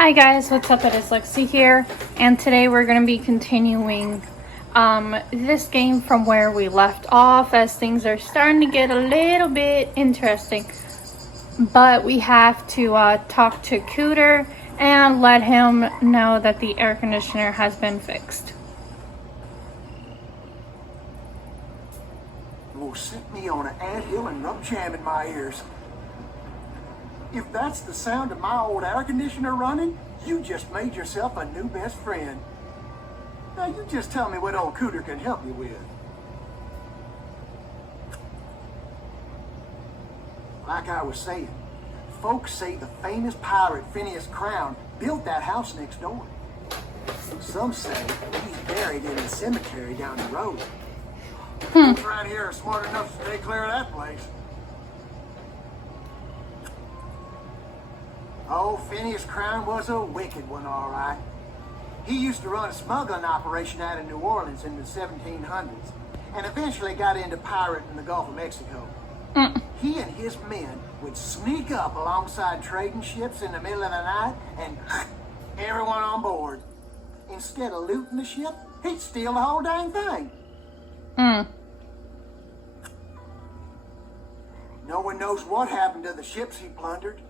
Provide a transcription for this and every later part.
Hi guys, what's up? It is Alexcia here, and today we're going to be continuing this game from where we left off, as things are starting to get a little bit interesting. But we have to talk to Cooter and let him know that the air conditioner has been fixed. Will sit me on an anthill and rub jam in my ears. If that's the sound of my old air conditioner running, you just made yourself a new best friend. Now you just tell me what old Cooter can help you with. Like I was saying, folks say the famous pirate Phineas Crown built that house next door. Some say he's buried in the cemetery down the road. Folks around here are smart enough to stay clear of that place. Oh, Phineas Crown was a wicked one, all right. He used to run a smuggling operation out of New Orleans in the 1700s, and eventually got into pirating in the Gulf of Mexico. He and his men would sneak up alongside trading ships in the middle of the night and everyone on board. Instead of looting the ship, he'd steal the whole dang thing. No one knows what happened to the ships he plundered.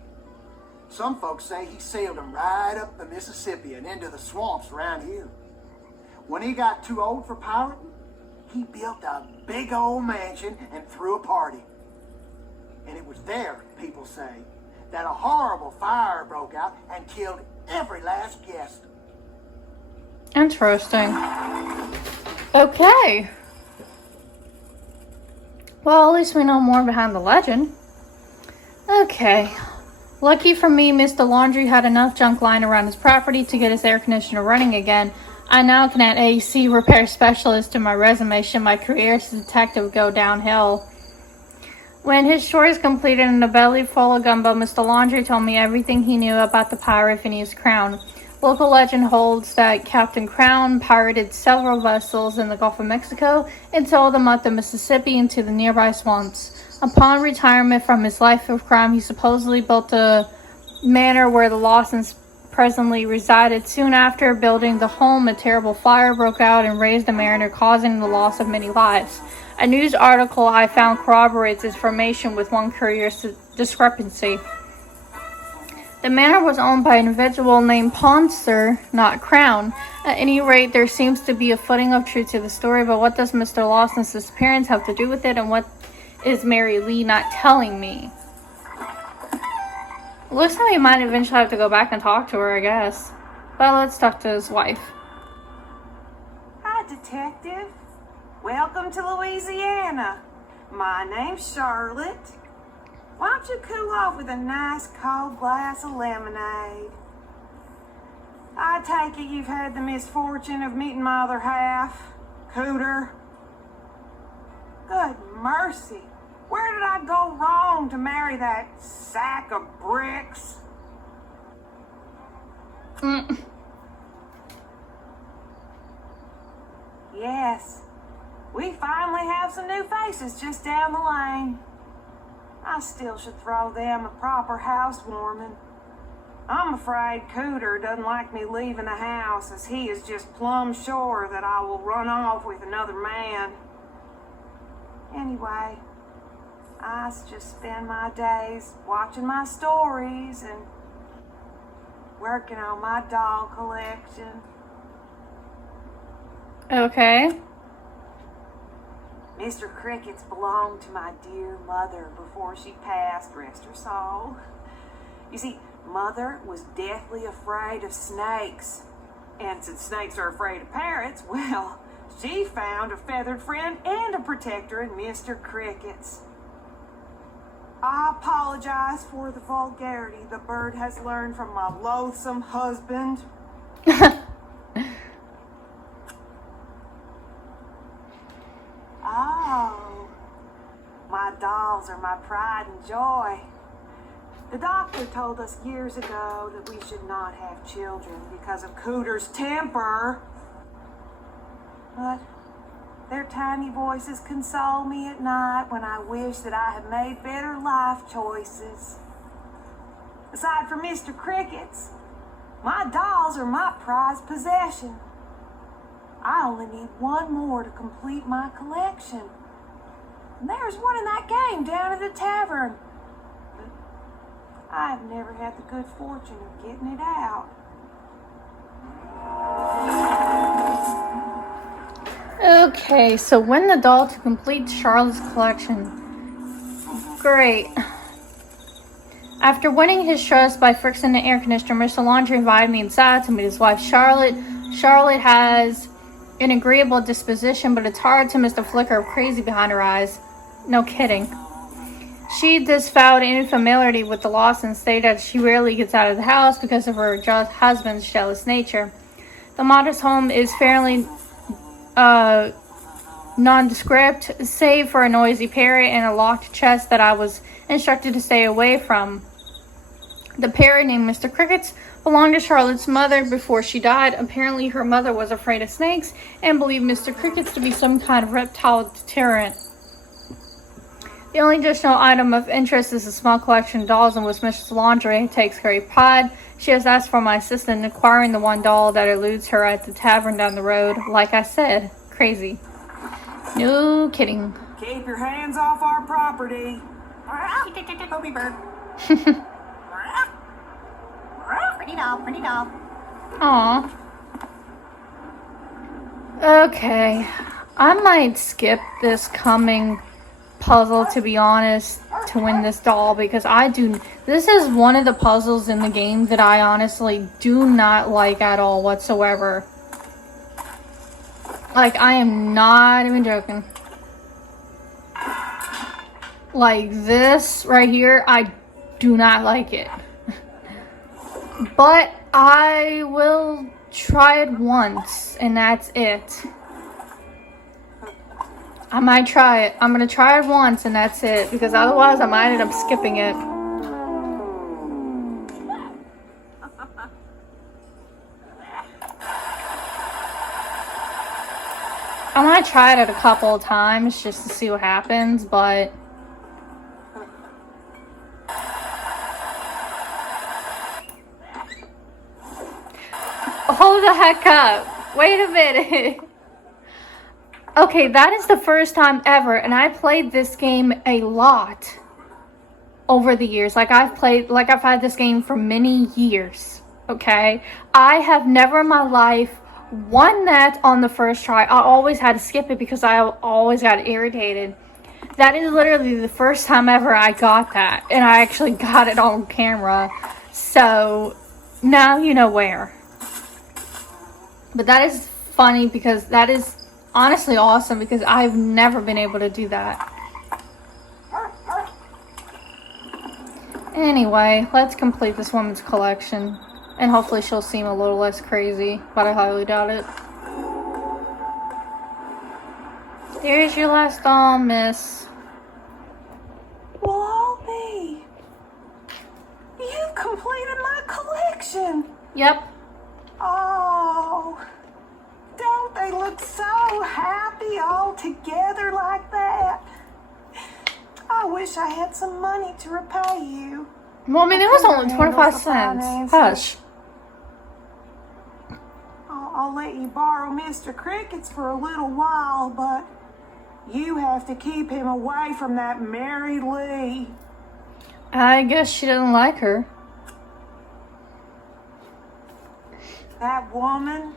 Some folks say he sailed them right up the Mississippi and into the swamps around here. When he got too old for pirating, he built a big old mansion and threw a party. And it was there, people say, that a horrible fire broke out and killed every last guest. Interesting. Okay. Well, at least we know more behind the legend. Okay. Lucky for me, Mr. Laundry had enough junk lying around his property to get his air conditioner running again. I now can add AC repair specialist to my resume should my career as a detective go downhill. When his chore is completed and a belly full of gumbo, Mr. Laundry told me everything he knew about the pirate Phineas Crown. Local legend holds that Captain Crown pirated several vessels in the Gulf of Mexico and sold them up the Mississippi into the nearby swamps. Upon retirement from his life of crime, he supposedly built a manor where the Lawsons presently resided. Soon after building the home, a terrible fire broke out and razed the manor, causing the loss of many lives. A news article I found corroborates this information with one curious discrepancy. The manor was owned by an individual named Poncer, not Crown. At any rate, there seems to be a footing of truth to the story, but what does Mr. Lawson's disappearance have to do with it, and what is Mary Lee not telling me? Looks like we might eventually have to go back and talk to her, I guess. But let's talk to his wife. Hi, Detective. Welcome to Louisiana. My name's Charlotte. Why don't you cool off with a nice cold glass of lemonade? I take it you've had the misfortune of meeting my other half, Cooter. Good mercy. Where did I go wrong to marry that sack of bricks? Yes, we finally have some new faces just down the lane. I still should throw them a proper housewarming. I'm afraid Cooter doesn't like me leaving the house, as he is just plumb sure that I will run off with another man. Anyway, I just spend my days watching my stories and working on my doll collection. Okay. Mr. Cricket's belonged to my dear mother before she passed, rest her soul. You see, Mother was deathly afraid of snakes. And since snakes are afraid of parrots, well, she found a feathered friend and a protector in Mr. Cricket's. I apologize for the vulgarity the bird has learned from my loathsome husband. Oh, my dolls are my pride and joy. The doctor told us years ago that we should not have children because of Cooter's temper. But their tiny voices console me at night when I wish that I had made better life choices. Aside from Mr. Cricket's, My dolls are my prized possession. I only need one more to complete my collection. And there's one in that game down at the tavern. But I've never had the good fortune of getting it out. Okay, so win the doll to complete Charlotte's collection. Great. After winning his trust by fixing the air conditioner, Mr. Laundry invited me inside to meet his wife, Charlotte. Charlotte has an agreeable disposition, but it's hard to miss the flicker of crazy behind her eyes. No kidding. She disavowed any familiarity with the loss and stated that she rarely gets out of the house because of her husband's jealous nature. The modest home is fairly nondescript, save for a noisy parrot and a locked chest that I was instructed to stay away from. The parrot, named Mr. Crickets, belonged to Charlotte's mother before she died. Apparently, her mother was afraid of snakes and believed Mr. Crickets to be some kind of reptile deterrent. The only additional item of interest is a small collection of dolls in which Mrs. Laundry takes great pride. She has asked for my assistance in acquiring the one doll that eludes her at the tavern down the road. Like I said, crazy. No kidding. Keep your hands off our property. Bobby bird. Pretty doll, pretty doll. Aw. Okay. I might skip this coming puzzle, to be honest, to win this doll, because this is one of the puzzles in the game that I honestly do not like at all whatsoever. Like, I am not even joking. Like, this right here, I do not like it. But I will try it once, and that's it. I might try it. I'm going to try it once, and that's it. Because otherwise, I might end up skipping it. I might try it a couple of times just to see what happens, but... Hold the heck up. Wait a minute. Okay, that is the first time ever, and I played this game a lot over the years. Like, I've had this game for many years, okay? I have never in my life won that on the first try. I always had to skip it because I always got irritated. That is literally the first time ever I got that, and I actually got it on camera. So, now you know where. But that is funny because that is honestly awesome because I've never been able to do that. Anyway, let's complete this woman's collection. And hopefully she'll seem a little less crazy, but I highly doubt it. There's your last doll, miss. Wobby, you've completed my collection. Yep. Oh, don't they look so happy all together like that? I wish I had some money to repay you. Well, I mean, it was only 25 cents. Hush. I'll let you borrow Mr. Crickets for a little while, but you have to keep him away from that Mary Lee. I guess she doesn't like her. That woman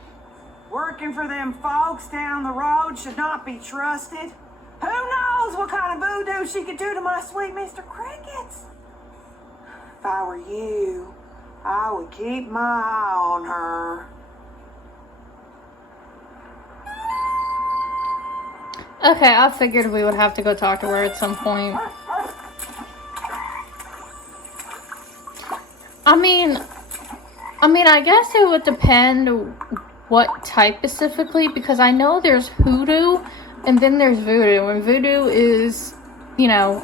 working for them folks down the road should not be trusted. Who knows what kind of voodoo she could do to my sweet Mr. Crickets? If I were you, I would keep my eye on her. Okay, I figured we would have to go talk to her at some point. I mean, I guess it would depend what type specifically, because I know there's hoodoo and then there's voodoo, and voodoo is, you know,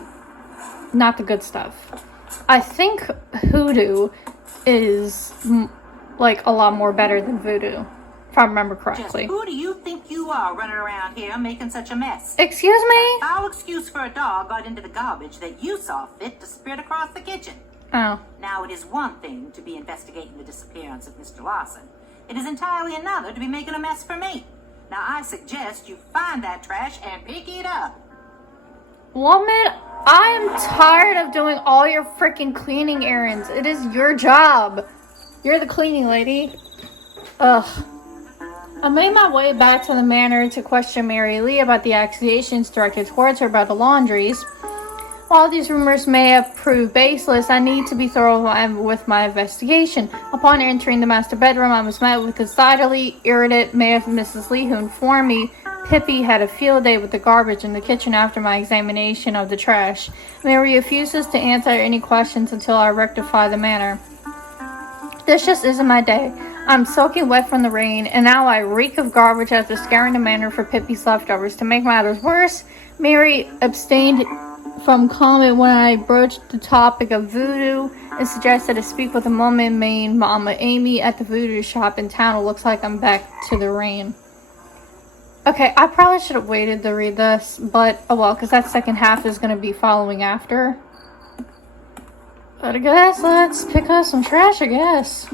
not the good stuff. I think hoodoo is, like, a lot more better than voodoo, if I remember correctly. Just who do you think you are running around here making such a mess? Excuse me? Our excuse for a dog got into the garbage that you saw fit to spread across the kitchen. Oh. Now, it is one thing to be investigating the disappearance of Mr. Lawson. It is entirely another to be making a mess for me. Now, I suggest you find that trash and pick it up. Woman, I am tired of doing all your freaking cleaning errands. It is your job. You're the cleaning lady. Ugh. I made my way back to the manor to question Mary Lee about the accusations directed towards her about the laundries. While these rumors may have proved baseless, I need to be thorough with my investigation. Upon entering the master bedroom, I was met with a decidedly irritated Mrs. Lee, who informed me Pippi had a field day with the garbage in the kitchen after my examination of the trash. Mary refuses to answer any questions until I rectify the matter. This just isn't my day. I'm soaking wet from the rain, and now I reek of garbage after scouring the manor for Pippi's leftovers. To make matters worse, Mary abstained from comment when I broached the topic of voodoo and suggested to speak with a woman named Mama Aimee at the voodoo shop in town. It looks like I'm back to the rain. Okay, I probably should have waited to read this, but oh well, because that second half is going to be following after. But I guess let's pick up some trash, I guess.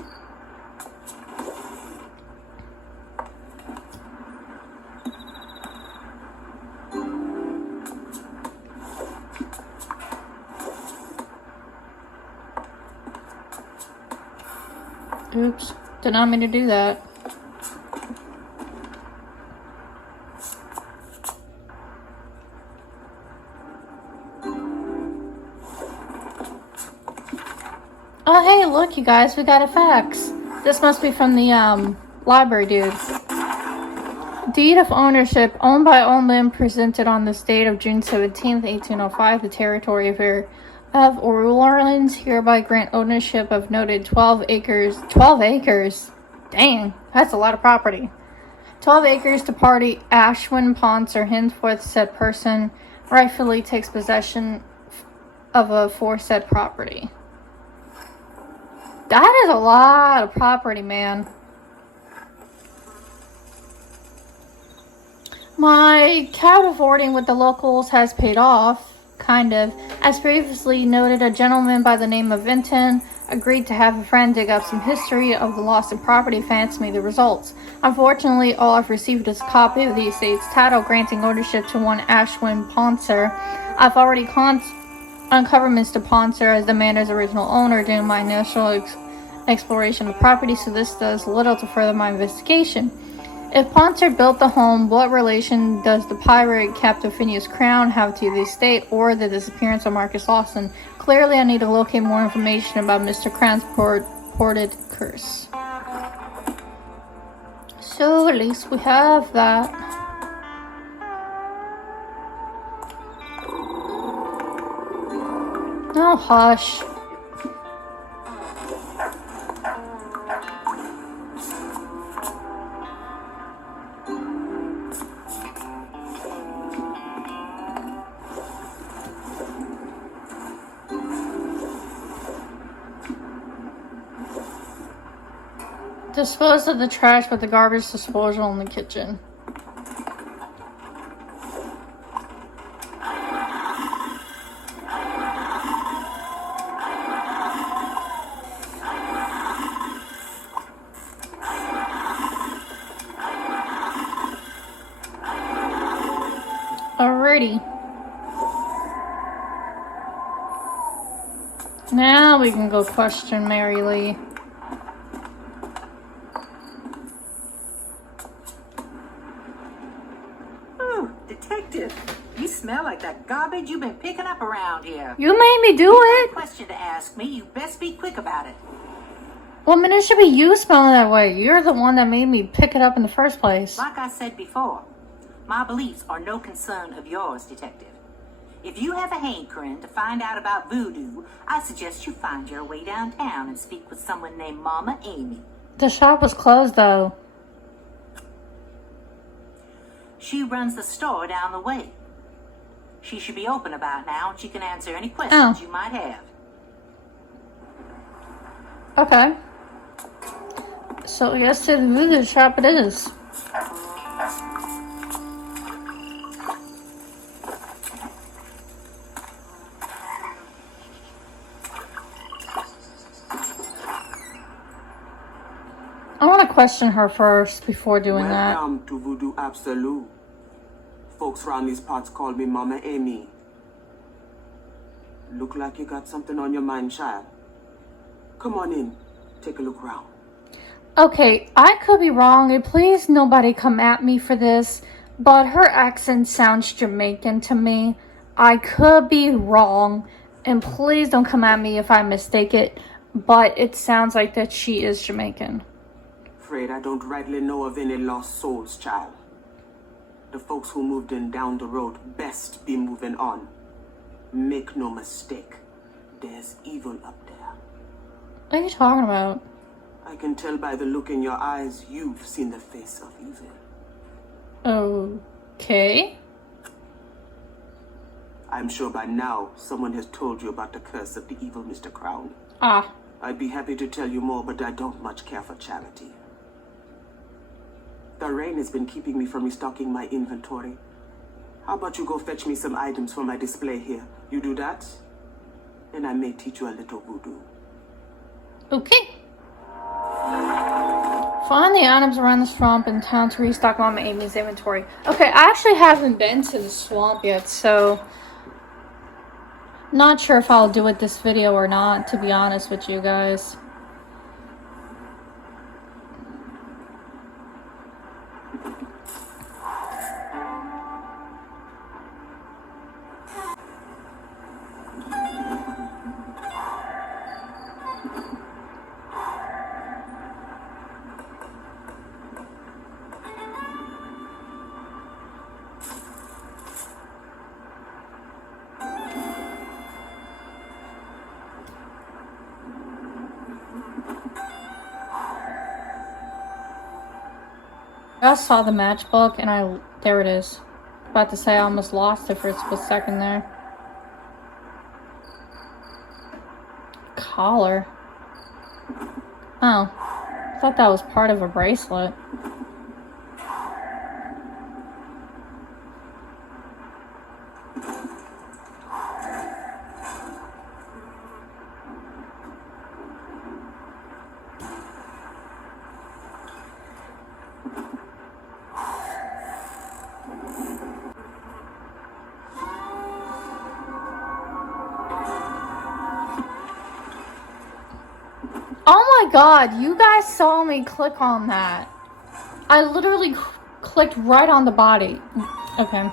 Oops, did not mean to do that. Oh hey, look you guys, we got a fax. This must be from the library dude. Deed of ownership, owned by Olin, presented on this date of June 17th, 1805, the territory of Orleans hereby grant ownership of noted 12 acres. 12 acres? Dang, that's a lot of property. 12 acres to party Ashwin Ponser, henceforth said person rightfully takes possession of aforesaid property. That is a lot of property, man. My cavorting with the locals has paid off. Kind of. As previously noted, a gentleman by the name of Vinton agreed to have a friend dig up some history of the lost property and faxed me the results. Unfortunately, all I've received is a copy of the estate's title granting ownership to one Ashwin Ponser. I've already uncovered Mr. Ponser as the manor's original owner during my initial exploration of the property, so this does little to further my investigation. If Ponser built the home, what relation does the pirate Captain Phineas Crown have to the estate or the disappearance of Marcus Lawson? Clearly, I need to locate more information about Mr. Crown's purported curse. So, at least we have that. Oh, hush. Dispose of the trash with the garbage disposal in the kitchen. Alrighty. Now we can go question Mary Lee. Detective, you smell like that garbage you've been picking up around here. You made me do You it! got a question to ask me, you best be quick about it. Woman, it should be you smelling that way. You're the one that made me pick it up in the first place. Like I said before, my beliefs are no concern of yours, Detective. If you have a hankering to find out about voodoo, I suggest you find your way downtown and speak with someone named Mama Aimee. The shop was closed, though. She runs the store down the way. She should be open about now, and she can answer any questions you might have. Okay. So I guess to the voodoo shop it is. I want to question her first before doing that. Welcome to Voodoo Absolute. Folks around these parts call me Mama Aimee. Look like you got something on your mind, child. Come on in. Take a look round. Okay, I could be wrong, and please nobody come at me for this, but her accent sounds Jamaican to me. I could be wrong, and please don't come at me if I mistake it, but it sounds like that she is Jamaican. Afraid I don't rightly know of any lost souls, child. The folks who moved in down the road best be moving on. Make no mistake, there's evil up there. What are you talking about? I can tell by the look in your eyes you've seen the face of evil. Okay. I'm sure by now someone has told you about the curse of the evil Mr. Crown. Ah. I'd be happy to tell you more, but I don't much care for charity. The rain has been keeping me from restocking my inventory. How about you go fetch me some items for my display here? You do that, and I may teach you a little voodoo. Okay. Find the items around the swamp in town to restock Mama Aimee's inventory. Okay, I actually haven't been to the swamp yet, so not sure if I'll do it this video or not, to be honest with you guys. I saw the matchbook and there it is. About to say I almost lost it for a split second there. Collar. Oh, I thought that was part of a bracelet. Oh my god, you guys saw me click on that. I literally clicked right on the body. Okay.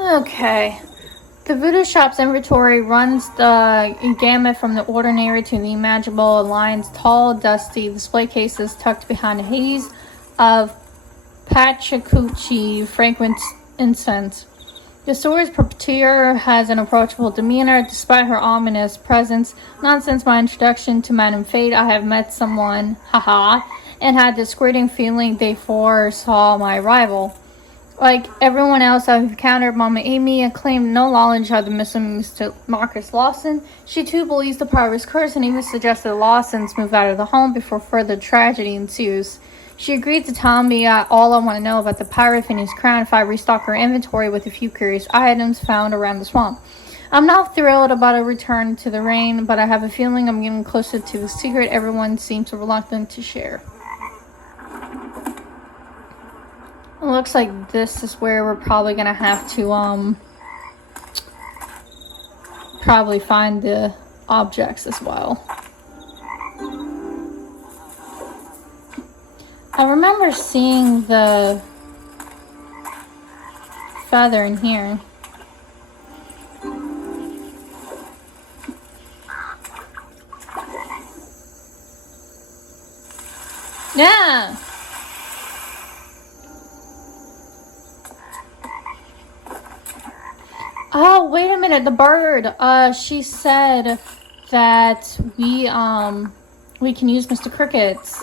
Okay. The voodoo shop's inventory runs the gamut from the ordinary to the imaginable. Lines tall, dusty display cases tucked behind a haze of Pachacuti fragrant incense. The store's proprietor has an approachable demeanor despite her ominous presence. Not since my introduction to Madame Fate I have met someone, haha, and had this grating feeling they foresaw my arrival. Like everyone else I've encountered, Mama Aimee claimed no knowledge of the missing Mr. Marcus Lawson. She too believes the pirate's curse and even suggested the Lawsons move out of the home before further tragedy ensues. She agreed to tell me all I want to know about the pirate and his crown if I restock her inventory with a few curious items found around the swamp. I'm not thrilled about a return to the rain, but I have a feeling I'm getting closer to the secret everyone seems reluctant to share. It looks like this is where we're probably going to have to probably find the objects as well. I remember seeing the feather in here. Yeah. Oh, wait a minute. The bird. She said that we can use Mr. Cricket's.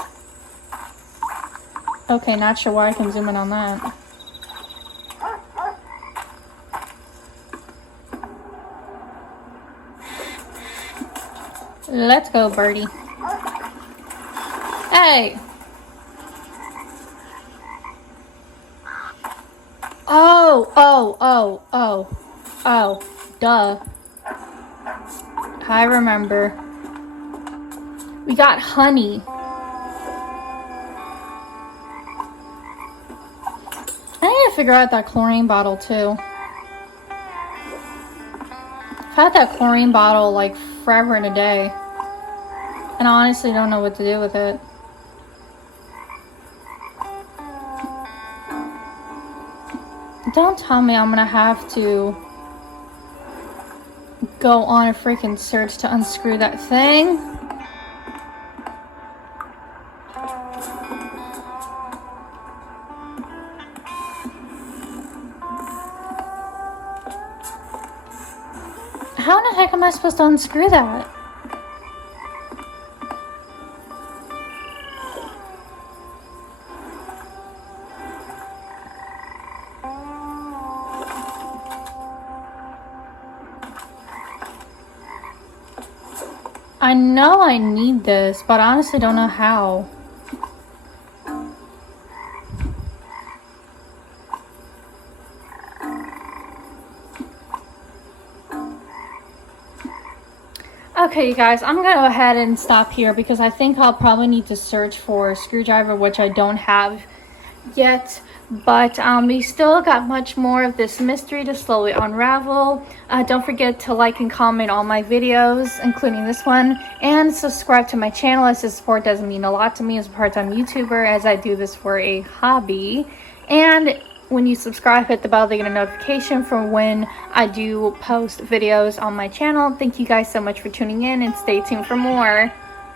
Okay, not sure why I can zoom in on that. Let's go, birdie. Hey! Oh. Oh, duh. I remember. We got honey. I need to figure out that chlorine bottle too. I've had that chlorine bottle like forever and a day. And I honestly don't know what to do with it. Don't tell me I'm gonna have to go on a freaking search to unscrew that thing. How in the heck am I supposed to unscrew that? I know I need this, but I honestly don't know how. Okay, you guys, I'm gonna go ahead and stop here because I think I'll probably need to search for a screwdriver, which I don't have yet. But we still got much more of this mystery to slowly unravel. Don't forget to like and comment on my videos, including this one, and subscribe to my channel, as this support does mean a lot to me as a part-time YouTuber, as I do this for a hobby. And when you subscribe, hit the bell to get a notification for when I do post videos on my channel. Thank you guys so much for tuning in, and stay tuned for more.